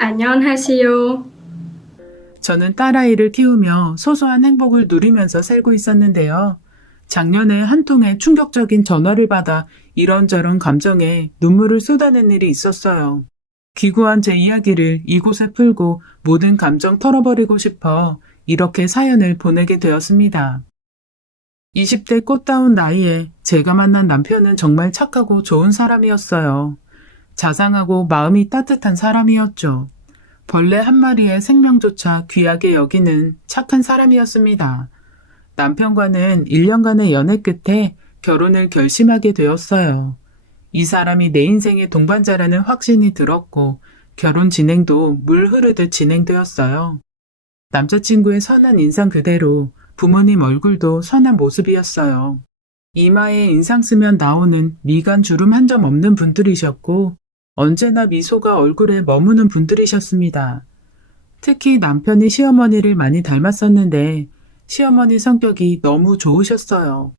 안녕하세요. 저는 딸아이를 키우며 소소한 행복을 누리면서 살고 있었는데요. 작년에 한 통의 충격적인 전화를 받아 이런저런 감정에 눈물을 쏟아낸 일이 있었어요. 기구한 제 이야기를 이곳에 풀고 모든 감정 털어버리고 싶어 이렇게 사연을 보내게 되었습니다. 20대 꽃다운 나이에 제가 만난 남편은 정말 착하고 좋은 사람이었어요. 자상하고 마음이 따뜻한 사람이었죠. 벌레 한 마리의 생명조차 귀하게 여기는 착한 사람이었습니다. 남편과는 1년간의 연애 끝에 결혼을 결심하게 되었어요. 이 사람이 내 인생의 동반자라는 확신이 들었고 결혼 진행도 물 흐르듯 진행되었어요. 남자친구의 선한 인상 그대로 부모님 얼굴도 선한 모습이었어요. 이마에 인상 쓰면 나오는 미간 주름 한 점 없는 분들이셨고 언제나 미소가 얼굴에 머무는 분들이셨습니다. 특히 남편이 시어머니를 많이 닮았었는데 시어머니 성격이 너무 좋으셨어요.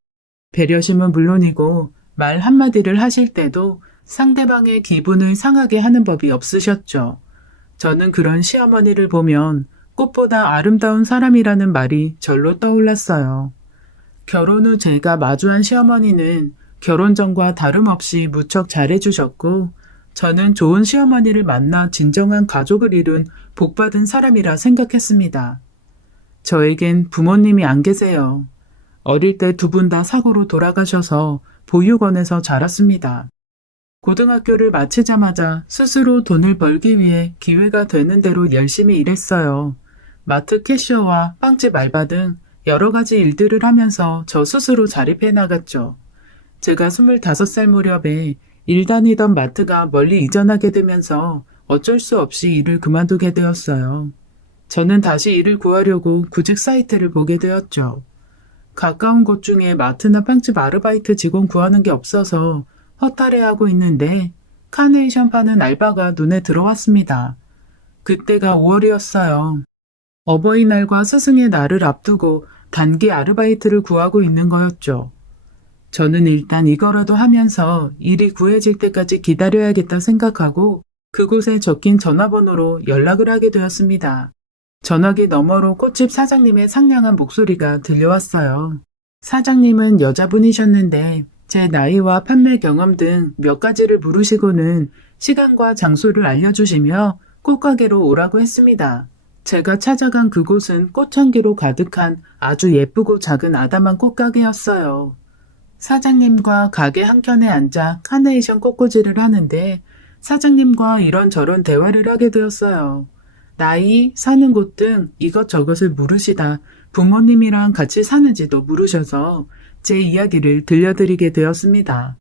배려심은 물론이고 말 한마디를 하실 때도 상대방의 기분을 상하게 하는 법이 없으셨죠. 저는 그런 시어머니를 보면 꽃보다 아름다운 사람이라는 말이 절로 떠올랐어요. 결혼 후 제가 마주한 시어머니는 결혼 전과 다름없이 무척 잘해주셨고 저는 좋은 시어머니를 만나 진정한 가족을 이룬 복받은 사람이라 생각했습니다. 저에겐 부모님이 안 계세요. 어릴 때 두 분 다 사고로 돌아가셔서 보육원에서 자랐습니다. 고등학교를 마치자마자 스스로 돈을 벌기 위해 기회가 되는 대로 열심히 일했어요. 마트 캐셔와 빵집 알바 등 여러 가지 일들을 하면서 저 스스로 자립해 나갔죠. 제가 25살 무렵에 일 다니던 마트가 멀리 이전하게 되면서 어쩔 수 없이 일을 그만두게 되었어요. 저는 다시 일을 구하려고 구직 사이트를 보게 되었죠. 가까운 곳 중에 마트나 빵집 아르바이트 직원 구하는 게 없어서 허탈해하고 있는데 카네이션 파는 알바가 눈에 들어왔습니다. 그때가 5월이었어요. 어버이날과 스승의 날을 앞두고 단기 아르바이트를 구하고 있는 거였죠. 저는 일단 이거라도 하면서 일이 구해질 때까지 기다려야겠다 생각하고 그곳에 적힌 전화번호로 연락을 하게 되었습니다. 전화기 너머로 꽃집 사장님의 상냥한 목소리가 들려왔어요. 사장님은 여자분이셨는데 제 나이와 판매 경험 등 몇 가지를 물으시고는 시간과 장소를 알려주시며 꽃가게로 오라고 했습니다. 제가 찾아간 그곳은 꽃향기로 가득한 아주 예쁘고 작은 아담한 꽃가게였어요. 사장님과 가게 한켠에 앉아 카네이션 꽃꽂이를 하는데 사장님과 이런저런 대화를 하게 되었어요. 나이, 사는 곳 등 이것저것을 물으시다 부모님이랑 같이 사는지도 물으셔서 제 이야기를 들려드리게 되었습니다.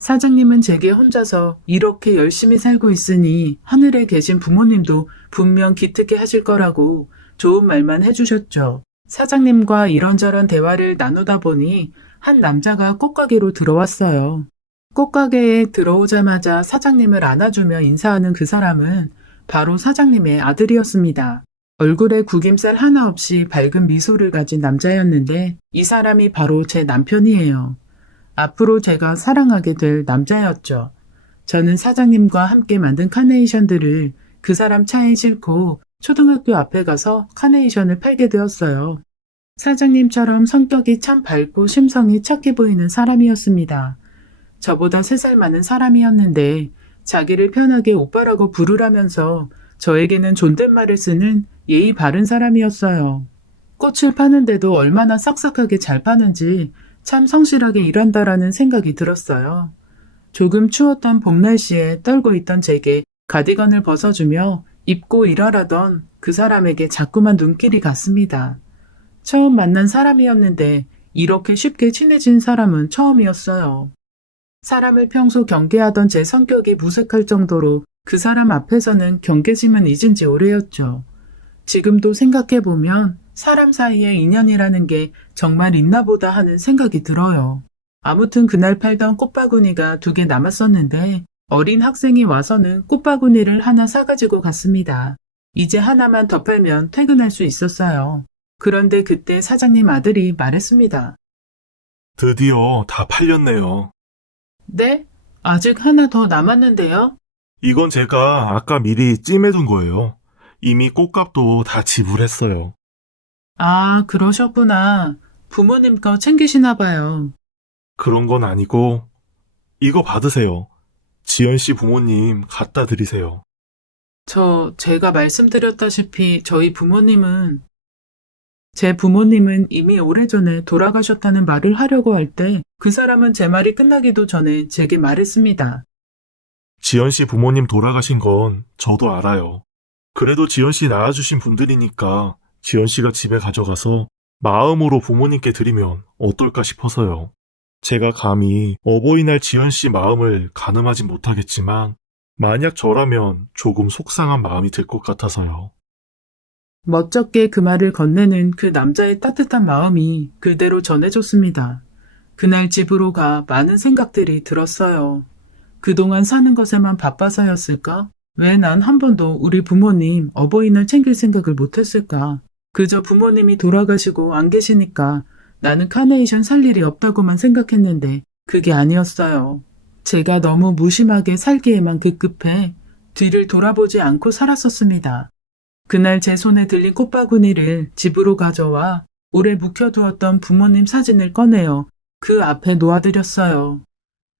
사장님은 제게 혼자서 이렇게 열심히 살고 있으니 하늘에 계신 부모님도 분명 기특해 하실 거라고 좋은 말만 해주셨죠. 사장님과 이런저런 대화를 나누다 보니 한 남자가 꽃가게로 들어왔어요. 꽃가게에 들어오자마자 사장님을 안아주며 인사하는 그 사람은 바로 사장님의 아들이었습니다. 얼굴에 구김살 하나 없이 밝은 미소를 가진 남자였는데 이 사람이 바로 제 남편이에요. 앞으로 제가 사랑하게 될 남자였죠. 저는 사장님과 함께 만든 카네이션들을 그 사람 차에 싣고 초등학교 앞에 가서 카네이션을 팔게 되었어요. 사장님처럼 성격이 참 밝고 심성이 착해 보이는 사람이었습니다. 저보다 3살 많은 사람이었는데 자기를 편하게 오빠라고 부르라면서 저에게는 존댓말을 쓰는 예의 바른 사람이었어요. 꽃을 파는데도 얼마나 싹싹하게 잘 파는지 참 성실하게 일한다라는 생각이 들었어요. 조금 추웠던 봄 날씨에 떨고 있던 제게 가디건을 벗어주며 입고 일하라던 그 사람에게 자꾸만 눈길이 갔습니다. 처음 만난 사람이었는데 이렇게 쉽게 친해진 사람은 처음이었어요. 사람을 평소 경계하던 제 성격이 무색할 정도로 그 사람 앞에서는 경계심은 잊은 지 오래였죠. 지금도 생각해보면 사람 사이의 인연이라는 게 정말 있나 보다 하는 생각이 들어요. 아무튼 그날 팔던 꽃바구니가 2개 남았었는데 어린 학생이 와서는 꽃바구니를 하나 사가지고 갔습니다. 이제 하나만 더 팔면 퇴근할 수 있었어요. 그런데 그때 사장님 아들이 말했습니다. 드디어 다 팔렸네요. 네? 아직 하나 더 남았는데요? 이건 제가 아까 미리 찜해둔 거예요. 이미 꽃값도 다 지불했어요. 아, 그러셨구나. 부모님 거 챙기시나 봐요. 그런 건 아니고, 이거 받으세요. 지연 씨 부모님 갖다 드리세요. 제가 말씀드렸다시피 제 부모님은 이미 오래전에 돌아가셨다는 말을 하려고 할 때 그 사람은 제 말이 끝나기도 전에 제게 말했습니다. 지연 씨 부모님 돌아가신 건 저도 알아요. 그래도 지연 씨 낳아주신 분들이니까 지연 씨가 집에 가져가서 마음으로 부모님께 드리면 어떨까 싶어서요. 제가 감히 어버이날 지연 씨 마음을 가늠하진 못하겠지만 만약 저라면 조금 속상한 마음이 들 것 같아서요. 멋쩍게 그 말을 건네는 그 남자의 따뜻한 마음이 그대로 전해졌습니다. 그날 집으로 가 많은 생각들이 들었어요. 그동안 사는 것에만 바빠서였을까? 왜 난 한 번도 우리 부모님 어버이날 챙길 생각을 못했을까? 그저 부모님이 돌아가시고 안 계시니까 나는 카네이션 살 일이 없다고만 생각했는데 그게 아니었어요. 제가 너무 무심하게 살기에만 급급해 뒤를 돌아보지 않고 살았었습니다. 그날 제 손에 들린 꽃바구니를 집으로 가져와 오래 묵혀두었던 부모님 사진을 꺼내어 그 앞에 놓아드렸어요.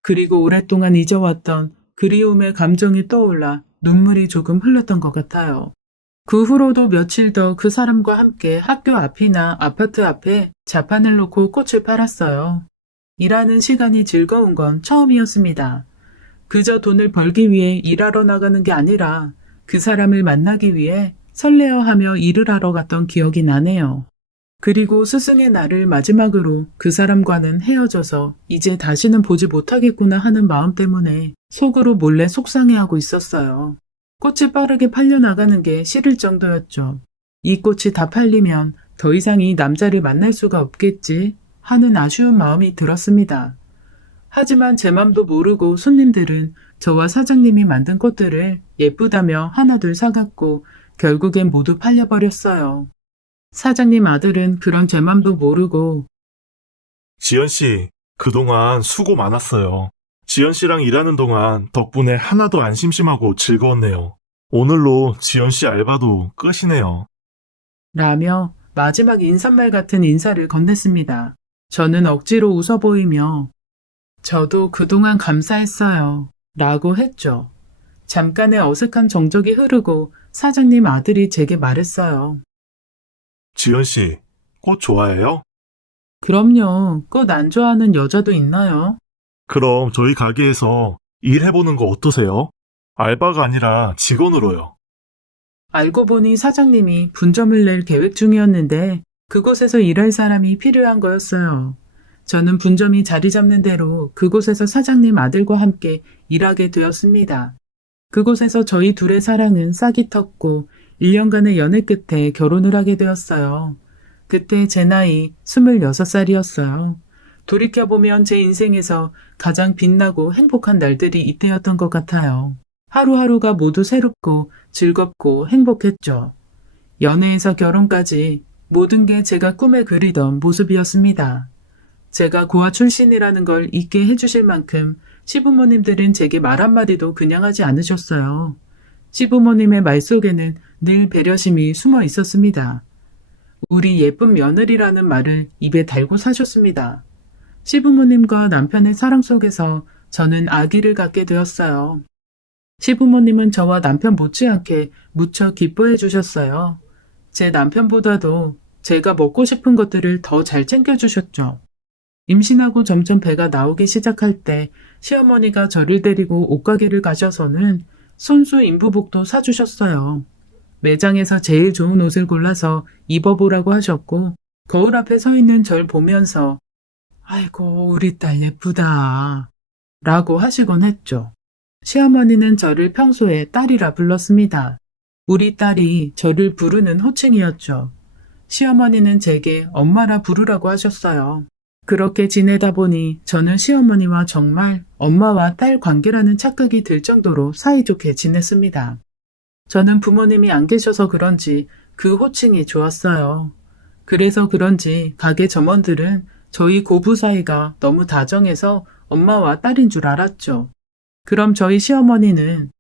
그리고 오랫동안 잊어왔던 그리움의 감정이 떠올라 눈물이 조금 흘렀던 것 같아요. 그 후로도 며칠 더 그 사람과 함께 학교 앞이나 아파트 앞에 자판을 놓고 꽃을 팔았어요. 일하는 시간이 즐거운 건 처음이었습니다. 그저 돈을 벌기 위해 일하러 나가는 게 아니라 그 사람을 만나기 위해 설레어하며 일을 하러 갔던 기억이 나네요. 그리고 스승의 날을 마지막으로 그 사람과는 헤어져서 이제 다시는 보지 못하겠구나 하는 마음 때문에 속으로 몰래 속상해하고 있었어요. 꽃이 빠르게 팔려나가는 게 싫을 정도였죠. 이 꽃이 다 팔리면 더 이상 이 남자를 만날 수가 없겠지 하는 아쉬운 마음이 들었습니다. 하지만 제 맘도 모르고 손님들은 저와 사장님이 만든 꽃들을 예쁘다며 하나둘 사갔고 결국엔 모두 팔려버렸어요. 사장님 아들은 그런 제 맘도 모르고 지연 씨, 그동안 수고 많았어요. 지연 씨랑 일하는 동안 덕분에 하나도 안 심심하고 즐거웠네요. 오늘로 지연 씨 알바도 끝이네요. 라며 마지막 인사말 같은 인사를 건넸습니다. 저는 억지로 웃어 보이며 저도 그동안 감사했어요. 라고 했죠. 잠깐의 어색한 정적이 흐르고 사장님 아들이 제게 말했어요. 지연 씨, 꽃 좋아해요? 그럼요. 꽃 안 좋아하는 여자도 있나요? 그럼 저희 가게에서 일해보는 거 어떠세요? 알바가 아니라 직원으로요. 알고 보니 사장님이 분점을 낼 계획 중이었는데 그곳에서 일할 사람이 필요한 거였어요. 저는 분점이 자리 잡는 대로 그곳에서 사장님 아들과 함께 일하게 되었습니다. 그곳에서 저희 둘의 사랑은 싹이 텄고 1년간의 연애 끝에 결혼을 하게 되었어요. 그때 제 나이 26살이었어요. 돌이켜보면 제 인생에서 가장 빛나고 행복한 날들이 이때였던 것 같아요. 하루하루가 모두 새롭고 즐겁고 행복했죠. 연애에서 결혼까지 모든 게 제가 꿈에 그리던 모습이었습니다. 제가 고아 출신이라는 걸 잊게 해주실 만큼 시부모님들은 제게 말 한마디도 그냥 하지 않으셨어요. 시부모님의 말 속에는 늘 배려심이 숨어 있었습니다. 우리 예쁜 며느리라는 말을 입에 달고 사셨습니다. 시부모님과 남편의 사랑 속에서 저는 아기를 갖게 되었어요. 시부모님은 저와 남편 못지않게 무척 기뻐해 주셨어요. 제 남편보다도 제가 먹고 싶은 것들을 더 잘 챙겨주셨죠. 임신하고 점점 배가 나오기 시작할 때 시어머니가 저를 데리고 옷가게를 가셔서는 손수 인부복도 사주셨어요. 매장에서 제일 좋은 옷을 골라서 입어보라고 하셨고 거울 앞에 서 있는 절 보면서 아이고 우리 딸 예쁘다 라고 하시곤 했죠. 시어머니는 저를 평소에 딸이라 불렀습니다. 우리 딸이 저를 부르는 호칭이었죠. 시어머니는 제게 엄마라 부르라고 하셨어요. 그렇게 지내다 보니 저는 시어머니와 정말 엄마와 딸 관계라는 착각이 들 정도로 사이좋게 지냈습니다. 저는 부모님이 안 계셔서 그런지 그 호칭이 좋았어요. 그래서 그런지 가게 점원들은 저희 고부 사이가 너무 다정해서 엄마와 딸인 줄 알았죠. 그럼 저희 시어머니는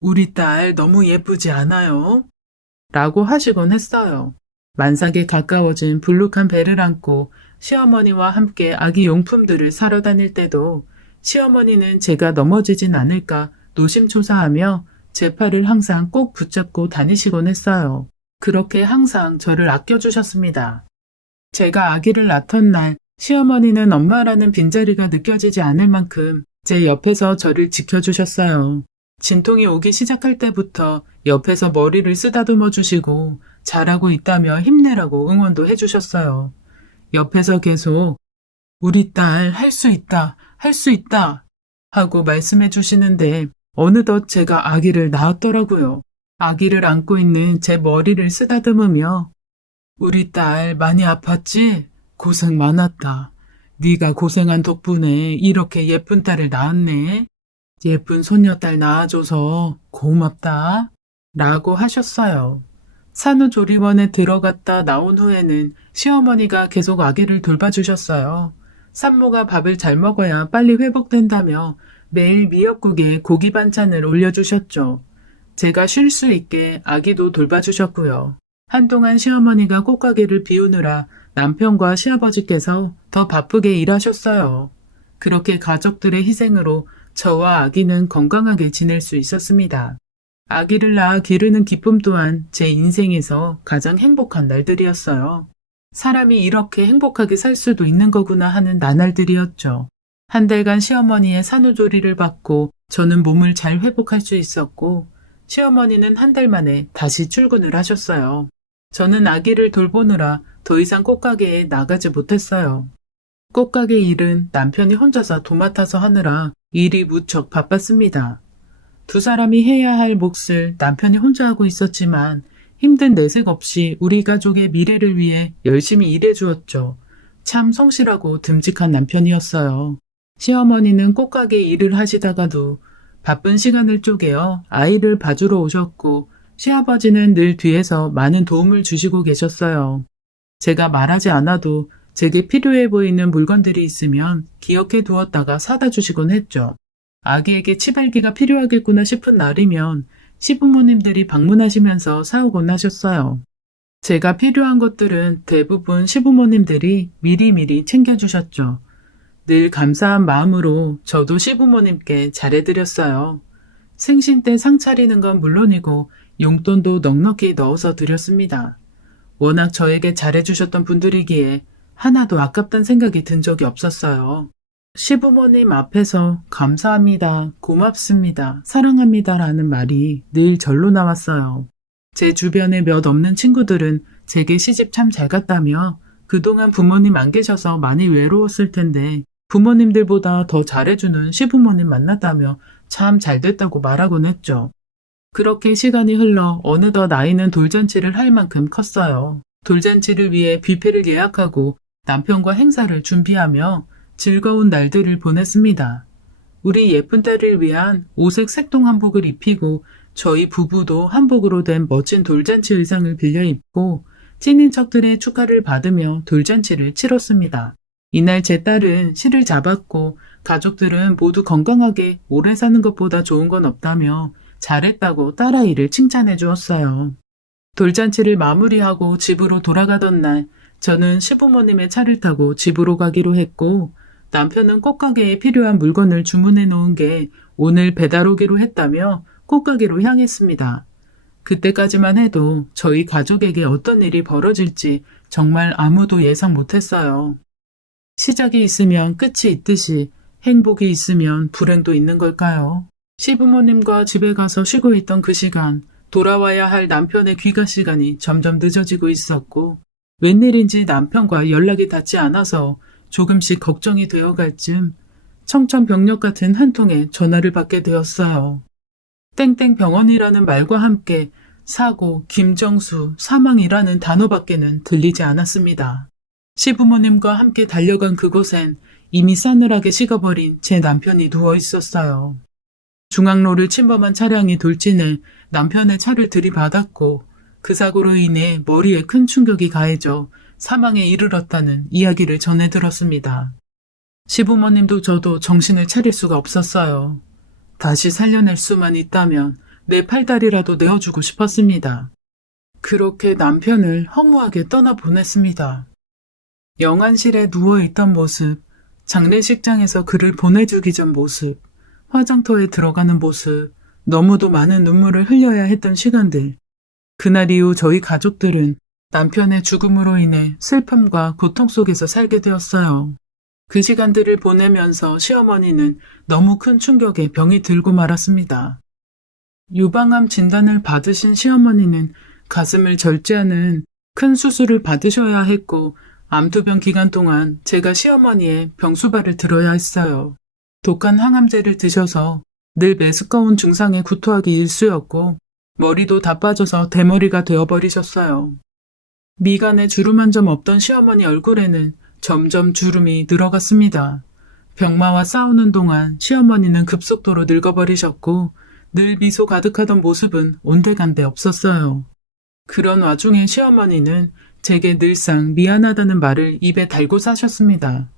우리 딸 너무 예쁘지 않아요? 라고 하시곤 했어요. 만삭에 가까워진 불룩한 배를 안고 시어머니와 함께 아기 용품들을 사러 다닐 때도 시어머니는 제가 넘어지진 않을까 노심초사하며 제 팔을 항상 꼭 붙잡고 다니시곤 했어요. 그렇게 항상 저를 아껴주셨습니다. 제가 아기를 낳던 날 시어머니는 엄마라는 빈자리가 느껴지지 않을 만큼 제 옆에서 저를 지켜주셨어요. 진통이 오기 시작할 때부터 옆에서 머리를 쓰다듬어 주시고 잘하고 있다며 힘내라고 응원도 해주셨어요. 옆에서 계속 우리 딸 할 수 있다, 할 수 있다 하고 말씀해 주시는데 어느덧 제가 아기를 낳았더라고요. 아기를 안고 있는 제 머리를 쓰다듬으며 우리 딸 많이 아팠지? 고생 많았다. 네가 고생한 덕분에 이렇게 예쁜 딸을 낳았네. 예쁜 손녀딸 낳아줘서 고맙다. 라고 하셨어요. 산후조리원에 들어갔다 나온 후에는 시어머니가 계속 아기를 돌봐주셨어요. 산모가 밥을 잘 먹어야 빨리 회복된다며 매일 미역국에 고기 반찬을 올려주셨죠. 제가 쉴 수 있게 아기도 돌봐주셨고요. 한동안 시어머니가 꽃가게를 비우느라 남편과 시아버지께서 더 바쁘게 일하셨어요. 그렇게 가족들의 희생으로 저와 아기는 건강하게 지낼 수 있었습니다. 아기를 낳아 기르는 기쁨 또한 제 인생에서 가장 행복한 날들이었어요. 사람이 이렇게 행복하게 살 수도 있는 거구나 하는 나날들이었죠. 한 달간 시어머니의 산후조리를 받고 저는 몸을 잘 회복할 수 있었고 시어머니는 한 달 만에 다시 출근을 하셨어요. 저는 아기를 돌보느라 더 이상 꽃가게에 나가지 못했어요. 꽃가게 일은 남편이 혼자서 도맡아서 하느라 일이 무척 바빴습니다. 두 사람이 해야 할 몫을 남편이 혼자 하고 있었지만 힘든 내색 없이 우리 가족의 미래를 위해 열심히 일해주었죠. 참 성실하고 듬직한 남편이었어요. 시어머니는 꽃가게 일을 하시다가도 바쁜 시간을 쪼개어 아이를 봐주러 오셨고 시아버지는 늘 뒤에서 많은 도움을 주시고 계셨어요. 제가 말하지 않아도 제게 필요해 보이는 물건들이 있으면 기억해 두었다가 사다 주시곤 했죠. 아기에게 치발기가 필요하겠구나 싶은 날이면 시부모님들이 방문하시면서 사오곤 하셨어요. 제가 필요한 것들은 대부분 시부모님들이 미리미리 챙겨주셨죠. 늘 감사한 마음으로 저도 시부모님께 잘해드렸어요. 생신 때 상 차리는 건 물론이고 용돈도 넉넉히 넣어서 드렸습니다. 워낙 저에게 잘해주셨던 분들이기에 하나도 아깝단 생각이 든 적이 없었어요. 시부모님 앞에서 감사합니다, 고맙습니다, 사랑합니다 라는 말이 늘 절로 나왔어요. 제 주변에 몇 없는 친구들은 제게 시집 참 잘 갔다며 그동안 부모님 안 계셔서 많이 외로웠을 텐데 부모님들보다 더 잘해주는 시부모님 만났다며 참 잘됐다고 말하곤 했죠. 그렇게 시간이 흘러 어느덧 아이는 돌잔치를 할 만큼 컸어요. 돌잔치를 위해 뷔페를 예약하고 남편과 행사를 준비하며 즐거운 날들을 보냈습니다. 우리 예쁜 딸을 위한 오색 색동 한복을 입히고 저희 부부도 한복으로 된 멋진 돌잔치 의상을 빌려 입고 친인척들의 축하를 받으며 돌잔치를 치렀습니다. 이날 제 딸은 실을 잡았고 가족들은 모두 건강하게 오래 사는 것보다 좋은 건 없다며 잘했다고 딸아이를 칭찬해 주었어요. 돌잔치를 마무리하고 집으로 돌아가던 날 저는 시부모님의 차를 타고 집으로 가기로 했고 남편은 꽃가게에 필요한 물건을 주문해 놓은 게 오늘 배달 오기로 했다며 꽃가게로 향했습니다. 그때까지만 해도 저희 가족에게 어떤 일이 벌어질지 정말 아무도 예상 못했어요. 시작이 있으면 끝이 있듯이 행복이 있으면 불행도 있는 걸까요? 시부모님과 집에 가서 쉬고 있던 그 시간, 돌아와야 할 남편의 귀가 시간이 점점 늦어지고 있었고 웬일인지 남편과 연락이 닿지 않아서 조금씩 걱정이 되어갈 즈음 청천벽력 같은 한 통의 전화를 받게 되었어요. 땡땡병원이라는 말과 함께 사고, 김정수, 사망이라는 단어밖에는 들리지 않았습니다. 시부모님과 함께 달려간 그곳엔 이미 싸늘하게 식어버린 제 남편이 누워 있었어요. 중앙로를 침범한 차량이 돌진해 남편의 차를 들이받았고 그 사고로 인해 머리에 큰 충격이 가해져 사망에 이르렀다는 이야기를 전해 들었습니다. 시부모님도 저도 정신을 차릴 수가 없었어요. 다시 살려낼 수만 있다면 내 팔다리라도 내어주고 싶었습니다. 그렇게 남편을 허무하게 떠나보냈습니다. 영안실에 누워있던 모습, 장례식장에서 그를 보내주기 전 모습, 화장터에 들어가는 모습, 너무도 많은 눈물을 흘려야 했던 시간들. 그날 이후 저희 가족들은 남편의 죽음으로 인해 슬픔과 고통 속에서 살게 되었어요. 그 시간들을 보내면서 시어머니는 너무 큰 충격에 병이 들고 말았습니다. 유방암 진단을 받으신 시어머니는 가슴을 절제하는 큰 수술을 받으셔야 했고 암투병 기간 동안 제가 시어머니의 병수발을 들어야 했어요. 독한 항암제를 드셔서 늘 메스꺼운 증상에 구토하기 일쑤였고 머리도 다 빠져서 대머리가 되어버리셨어요. 미간에 주름 한 점 없던 시어머니 얼굴에는 점점 주름이 늘어갔습니다. 병마와 싸우는 동안 시어머니는 급속도로 늙어버리셨고 늘 미소 가득하던 모습은 온데간데 없었어요. 그런 와중에 시어머니는 제게 늘상 미안하다는 말을 입에 달고 사셨습니다.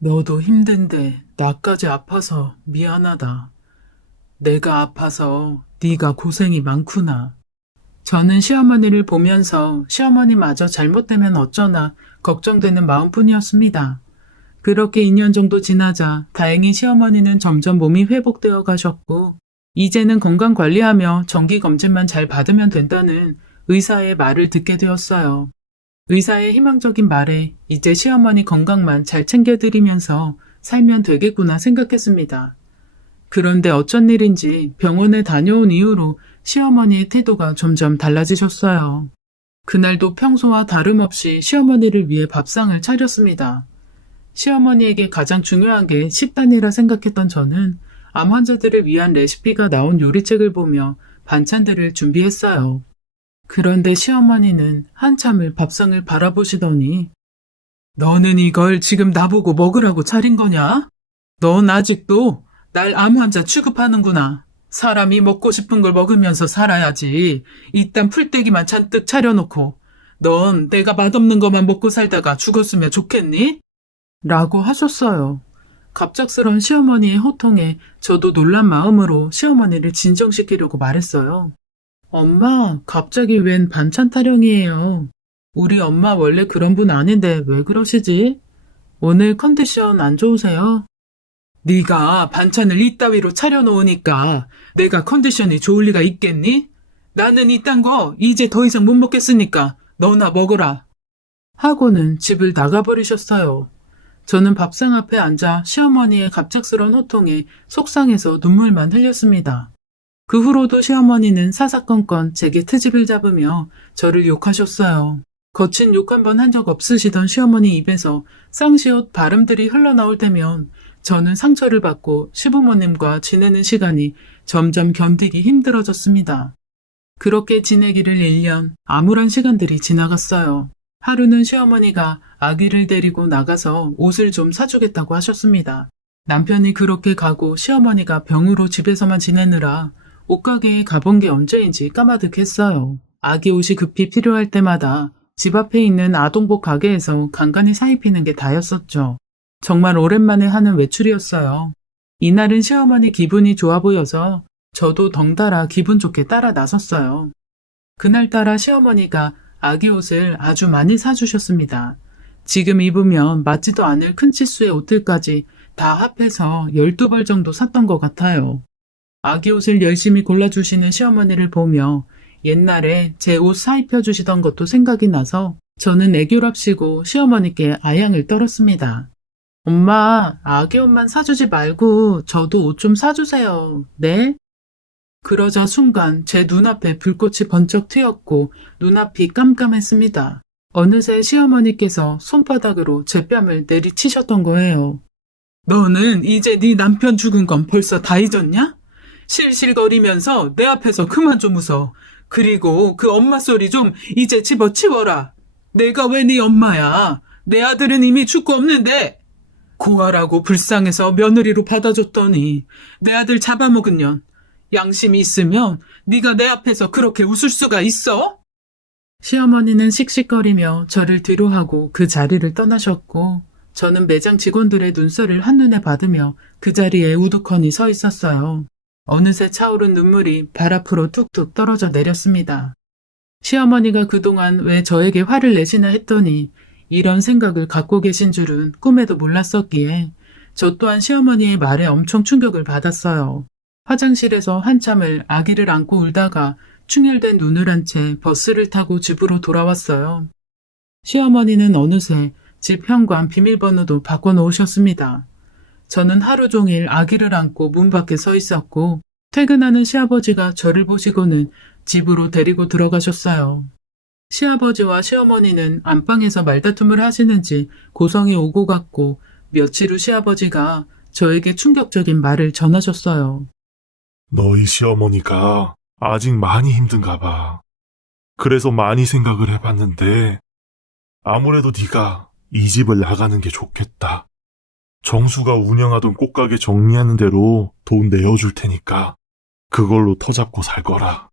너도 힘든데 나까지 아파서 미안하다. 내가 아파서 네가 고생이 많구나. 저는 시어머니를 보면서 시어머니마저 잘못되면 어쩌나 걱정되는 마음뿐이었습니다. 그렇게 2년 정도 지나자 다행히 시어머니는 점점 몸이 회복되어 가셨고 이제는 건강관리하며 정기검진만 잘 받으면 된다는 의사의 말을 듣게 되었어요. 의사의 희망적인 말에 이제 시어머니 건강만 잘 챙겨드리면서 살면 되겠구나 생각했습니다. 그런데 어쩐 일인지 병원에 다녀온 이후로 시어머니의 태도가 점점 달라지셨어요. 그날도 평소와 다름없이 시어머니를 위해 밥상을 차렸습니다. 시어머니에게 가장 중요한 게 식단이라 생각했던 저는 암 환자들을 위한 레시피가 나온 요리책을 보며 반찬들을 준비했어요. 그런데 시어머니는 한참을 밥상을 바라보시더니 너는 이걸 지금 나보고 먹으라고 차린 거냐? 넌 아직도 날 암 환자 취급하는구나. 사람이 먹고 싶은 걸 먹으면서 살아야지. 이딴 풀떼기만 잔뜩 차려놓고 넌 내가 맛없는 것만 먹고 살다가 죽었으면 좋겠니? 라고 하셨어요. 갑작스런 시어머니의 호통에 저도 놀란 마음으로 시어머니를 진정시키려고 말했어요. 엄마, 갑자기 웬 반찬 타령이에요. 우리 엄마 원래 그런 분 아닌데 왜 그러시지? 오늘 컨디션 안 좋으세요? 네가 반찬을 이따위로 차려놓으니까 내가 컨디션이 좋을 리가 있겠니? 나는 이딴 거 이제 더 이상 못 먹겠으니까 너나 먹어라. 하고는 집을 나가버리셨어요. 저는 밥상 앞에 앉아 시어머니의 갑작스런 호통에 속상해서 눈물만 흘렸습니다. 그 후로도 시어머니는 사사건건 제게 트집을 잡으며 저를 욕하셨어요. 거친 욕 한 번 한 적 없으시던 시어머니 입에서 쌍시옷 발음들이 흘러나올 때면 저는 상처를 받고 시부모님과 지내는 시간이 점점 견디기 힘들어졌습니다. 그렇게 지내기를 1년, 암울한 시간들이 지나갔어요. 하루는 시어머니가 아기를 데리고 나가서 옷을 좀 사주겠다고 하셨습니다. 남편이 그렇게 가고 시어머니가 병으로 집에서만 지내느라 옷가게에 가본 게 언제인지 까마득했어요. 아기 옷이 급히 필요할 때마다 집 앞에 있는 아동복 가게에서 간간히 사입히는 게 다였었죠. 정말 오랜만에 하는 외출이었어요. 이날은 시어머니 기분이 좋아 보여서 저도 덩달아 기분 좋게 따라 나섰어요. 그날따라 시어머니가 아기 옷을 아주 많이 사주셨습니다. 지금 입으면 맞지도 않을 큰 치수의 옷들까지 다 합해서 12벌 정도 샀던 것 같아요. 아기 옷을 열심히 골라주시는 시어머니를 보며 옛날에 제 옷 사입혀주시던 것도 생각이 나서 저는 애교랍시고 시어머니께 아양을 떨었습니다. 엄마, 아기 옷만 사주지 말고 저도 옷 좀 사주세요. 네? 그러자 순간 제 눈앞에 불꽃이 번쩍 튀었고 눈앞이 깜깜했습니다. 어느새 시어머니께서 손바닥으로 제 뺨을 내리치셨던 거예요. 너는 이제 네 남편 죽은 건 벌써 다 잊었냐? 실실거리면서 내 앞에서 그만 좀 웃어. 그리고 그 엄마 소리 좀 이제 집어치워라. 내가 왜 네 엄마야? 내 아들은 이미 죽고 없는데. 고아라고 불쌍해서 며느리로 받아줬더니 내 아들 잡아먹은 년. 양심이 있으면 네가 내 앞에서 그렇게 웃을 수가 있어? 시어머니는 씩씩거리며 저를 뒤로하고 그 자리를 떠나셨고 저는 매장 직원들의 눈살을 한눈에 받으며 그 자리에 우두커니 서 있었어요. 어느새 차오른 눈물이 발 앞으로 툭툭 떨어져 내렸습니다. 시어머니가 그동안 왜 저에게 화를 내시나 했더니 이런 생각을 갖고 계신 줄은 꿈에도 몰랐었기에 저 또한 시어머니의 말에 엄청 충격을 받았어요. 화장실에서 한참을 아기를 안고 울다가 충혈된 눈을 한 채 버스를 타고 집으로 돌아왔어요. 시어머니는 어느새 집 현관 비밀번호도 바꿔놓으셨습니다. 저는 하루 종일 아기를 안고 문 밖에 서 있었고 퇴근하는 시아버지가 저를 보시고는 집으로 데리고 들어가셨어요. 시아버지와 시어머니는 안방에서 말다툼을 하시는지 고성이 오고 갔고 며칠 후 시아버지가 저에게 충격적인 말을 전하셨어요. 너희 시어머니가 아직 많이 힘든가 봐. 그래서 많이 생각을 해봤는데 아무래도 네가 이 집을 나가는 게 좋겠다. 정수가 운영하던 꽃가게 정리하는 대로 돈 내어줄 테니까 그걸로 터잡고 살 거라.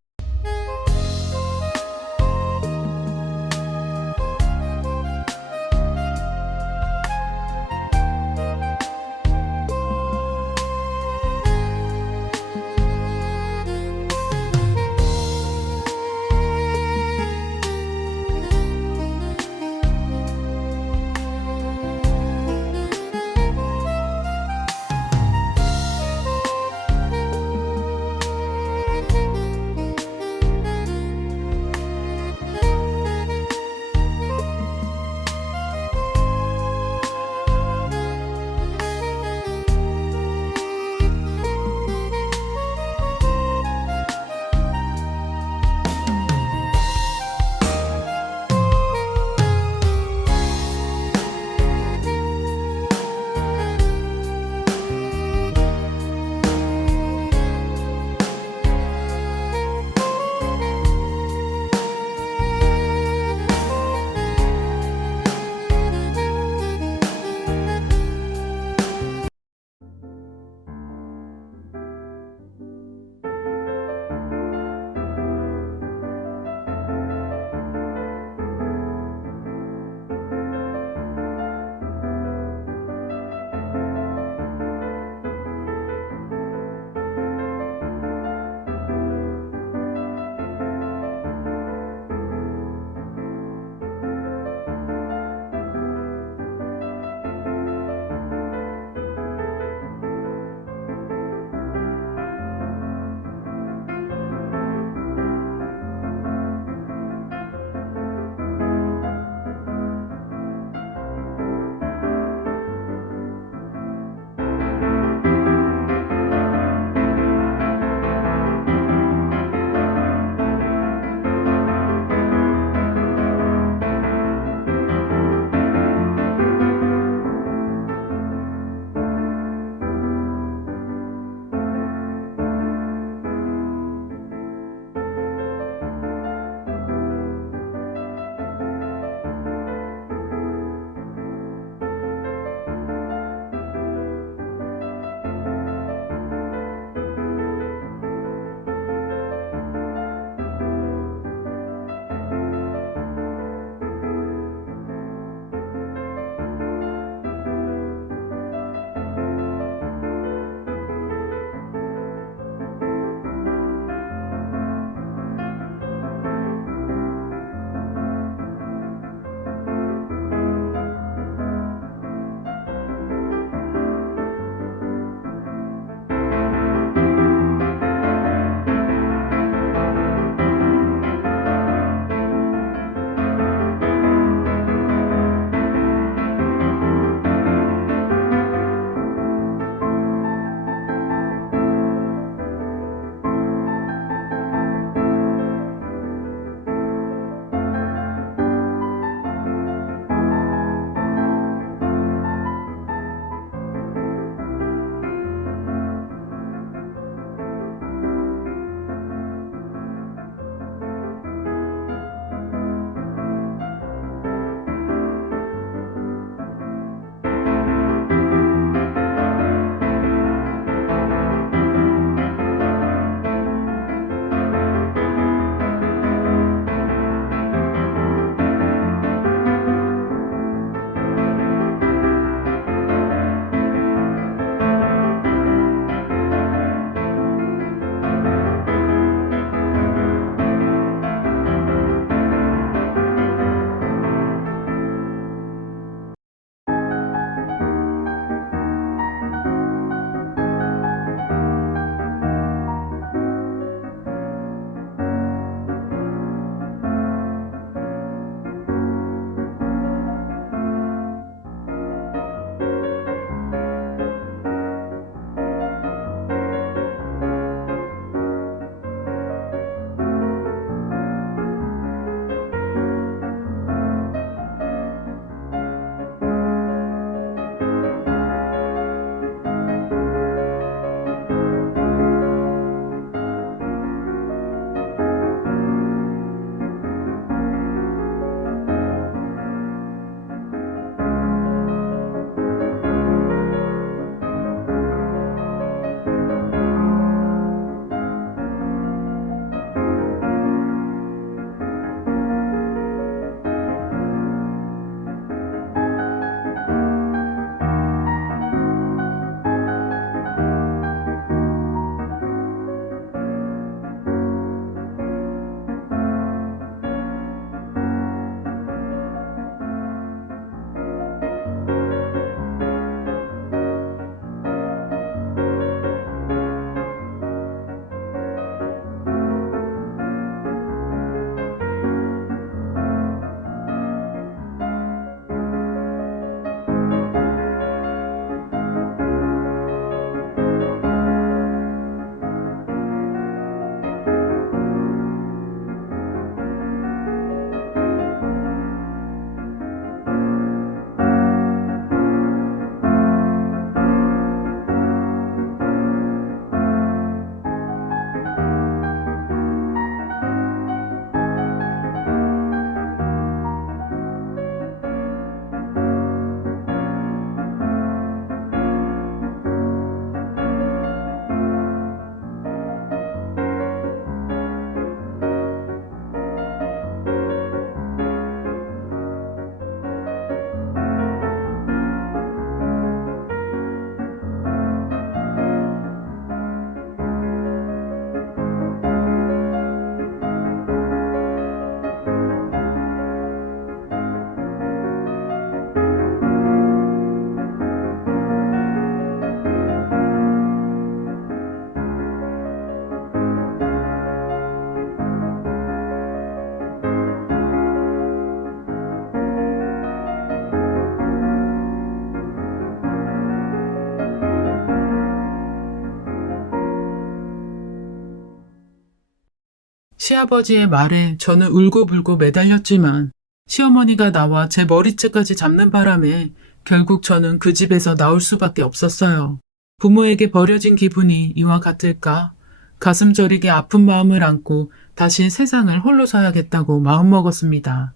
시아버지의 말에 저는 울고불고 매달렸지만 시어머니가 나와 제 머리채까지 잡는 바람에 결국 저는 그 집에서 나올 수밖에 없었어요. 부모에게 버려진 기분이 이와 같을까? 가슴 저리게 아픈 마음을 안고 다시 세상을 홀로 서야겠다고 마음먹었습니다.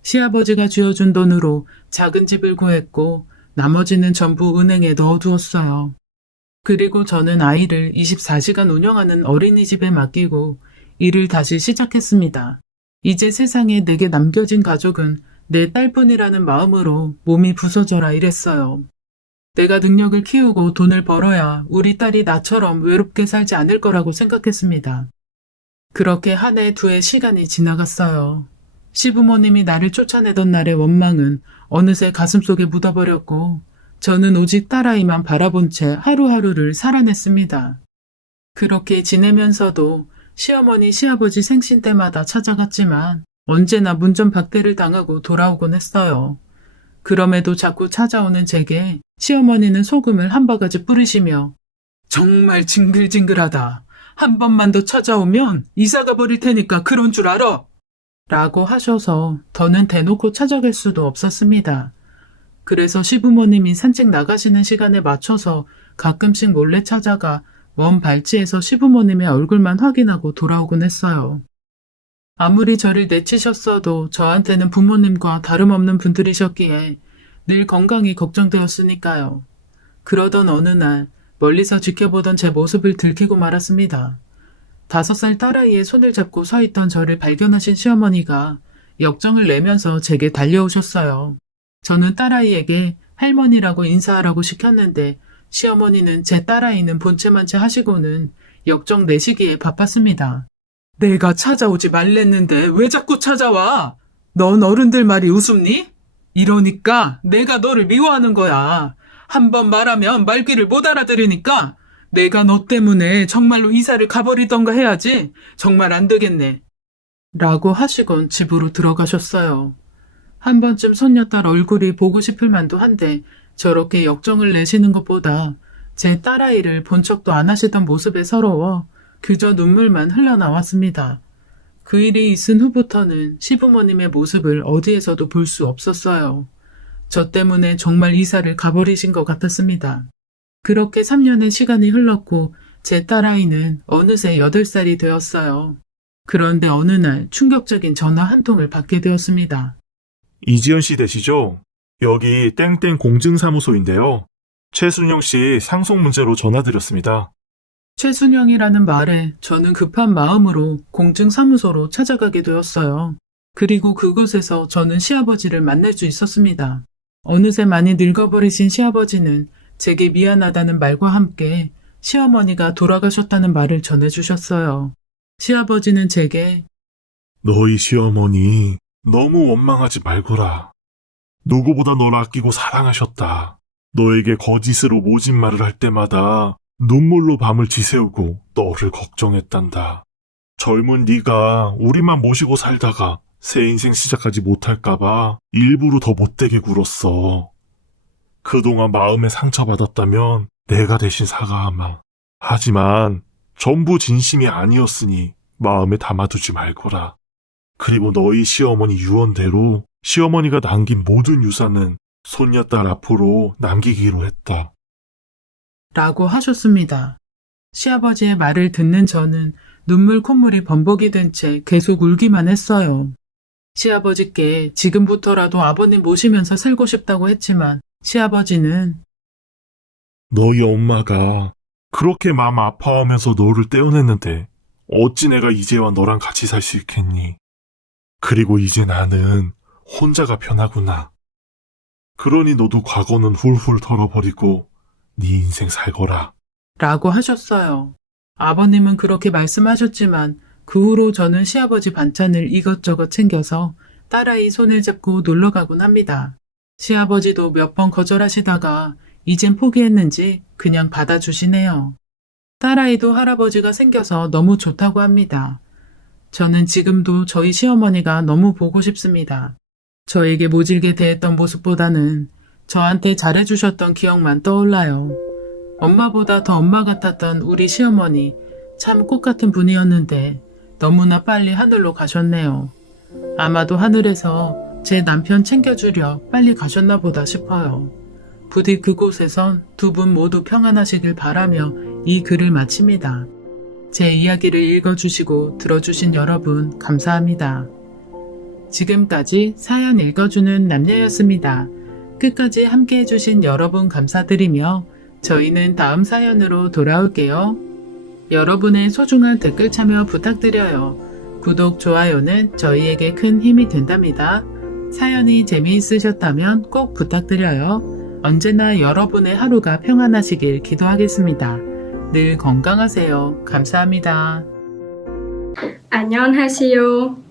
시아버지가 쥐어준 돈으로 작은 집을 구했고 나머지는 전부 은행에 넣어두었어요. 그리고 저는 아이를 24시간 운영하는 어린이집에 맡기고 일을 다시 시작했습니다. 이제 세상에 내게 남겨진 가족은 내 딸뿐이라는 마음으로 몸이 부서져라 이랬어요. 내가 능력을 키우고 돈을 벌어야 우리 딸이 나처럼 외롭게 살지 않을 거라고 생각했습니다. 그렇게 한 해, 두 해 시간이 지나갔어요. 시부모님이 나를 쫓아내던 날의 원망은 어느새 가슴속에 묻어버렸고 저는 오직 딸아이만 바라본 채 하루하루를 살아냈습니다. 그렇게 지내면서도 시어머니, 시아버지 생신 때마다 찾아갔지만 언제나 문전박대를 당하고 돌아오곤 했어요. 그럼에도 자꾸 찾아오는 제게 시어머니는 소금을 한 바가지 뿌리시며 정말 징글징글하다. 한 번만 더 찾아오면 이사가 버릴 테니까 그런 줄 알아. 라고 하셔서 더는 대놓고 찾아갈 수도 없었습니다. 그래서 시부모님이 산책 나가시는 시간에 맞춰서 가끔씩 몰래 찾아가 먼 발치에서 시부모님의 얼굴만 확인하고 돌아오곤 했어요. 아무리 저를 내치셨어도 저한테는 부모님과 다름없는 분들이셨기에 늘 건강이 걱정되었으니까요. 그러던 어느 날 멀리서 지켜보던 제 모습을 들키고 말았습니다. 5살 딸아이의 손을 잡고 서 있던 저를 발견하신 시어머니가 역정을 내면서 제게 달려오셨어요. 저는 딸아이에게 할머니라고 인사하라고 시켰는데 시어머니는 제 딸아이는 본체만 채 하시고는 역정 내시기에 바빴습니다. 내가 찾아오지 말랬는데 왜 자꾸 찾아와? 넌 어른들 말이 우습니? 이러니까 내가 너를 미워하는 거야. 한 번 말하면 말귀를 못 알아들으니까 내가 너 때문에 정말로 이사를 가버리던가 해야지. 정말 안 되겠네. 라고 하시곤 집으로 들어가셨어요. 한 번쯤 손녀딸 얼굴이 보고 싶을 만도 한데 저렇게 역정을 내시는 것보다 제 딸아이를 본 척도 안 하시던 모습에 서러워 그저 눈물만 흘러나왔습니다. 그 일이 있은 후부터는 시부모님의 모습을 어디에서도 볼 수 없었어요. 저 때문에 정말 이사를 가버리신 것 같았습니다. 그렇게 3년의 시간이 흘렀고 제 딸아이는 어느새 8살이 되었어요. 그런데 어느 날 충격적인 전화 한 통을 받게 되었습니다. 이지연 씨 되시죠? 여기 땡땡 공증사무소인데요. 최순영 씨 상속 문제로 전화드렸습니다. 최순영이라는 말에 저는 급한 마음으로 공증사무소로 찾아가게 되었어요. 그리고 그곳에서 저는 시아버지를 만날 수 있었습니다. 어느새 많이 늙어버리신 시아버지는 제게 미안하다는 말과 함께 시어머니가 돌아가셨다는 말을 전해주셨어요. 시아버지는 제게 너희 시어머니 너무 원망하지 말거라. 누구보다 널 아끼고 사랑하셨다. 너에게 거짓으로 모진 말을 할 때마다 눈물로 밤을 지새우고 너를 걱정했단다. 젊은 네가 우리만 모시고 살다가 새 인생 시작하지 못할까봐 일부러 더 못되게 굴었어. 그동안 마음에 상처받았다면 내가 대신 사과하마. 하지만 전부 진심이 아니었으니 마음에 담아두지 말거라. 그리고 너희 시어머니 유언대로 시어머니가 남긴 모든 유산은 손녀딸 앞으로 남기기로 했다. 라고 하셨습니다. 시아버지의 말을 듣는 저는 눈물 콧물이 범벅이 된 채 계속 울기만 했어요. 시아버지께 지금부터라도 아버님 모시면서 살고 싶다고 했지만 시아버지는 너희 엄마가 그렇게 마음 아파하면서 너를 떼어냈는데 어찌 내가 이제와 너랑 같이 살 수 있겠니? 그리고 이제 나는 혼자가 편하구나. 그러니 너도 과거는 훌훌 털어버리고 네 인생 살거라. 라고 하셨어요. 아버님은 그렇게 말씀하셨지만 그 후로 저는 시아버지 반찬을 이것저것 챙겨서 딸아이 손을 잡고 놀러가곤 합니다. 시아버지도 몇 번 거절하시다가 이젠 포기했는지 그냥 받아주시네요. 딸아이도 할아버지가 생겨서 너무 좋다고 합니다. 저는 지금도 저희 시어머니가 너무 보고 싶습니다. 저에게 모질게 대했던 모습보다는 저한테 잘해주셨던 기억만 떠올라요. 엄마보다 더 엄마 같았던 우리 시어머니, 참 꽃같은 분이었는데 너무나 빨리 하늘로 가셨네요. 아마도 하늘에서 제 남편 챙겨주려 빨리 가셨나 보다 싶어요. 부디 그곳에선 두 분 모두 평안하시길 바라며 이 글을 마칩니다. 제 이야기를 읽어주시고 들어주신 여러분 감사합니다. 지금까지 사연 읽어주는 남녀였습니다. 끝까지 함께 해주신 여러분 감사드리며 저희는 다음 사연으로 돌아올게요. 여러분의 소중한 댓글 참여 부탁드려요. 구독, 좋아요는 저희에게 큰 힘이 된답니다. 사연이 재미있으셨다면 꼭 부탁드려요. 언제나 여러분의 하루가 평안하시길 기도하겠습니다. 늘 건강하세요. 감사합니다. 안녕하세요.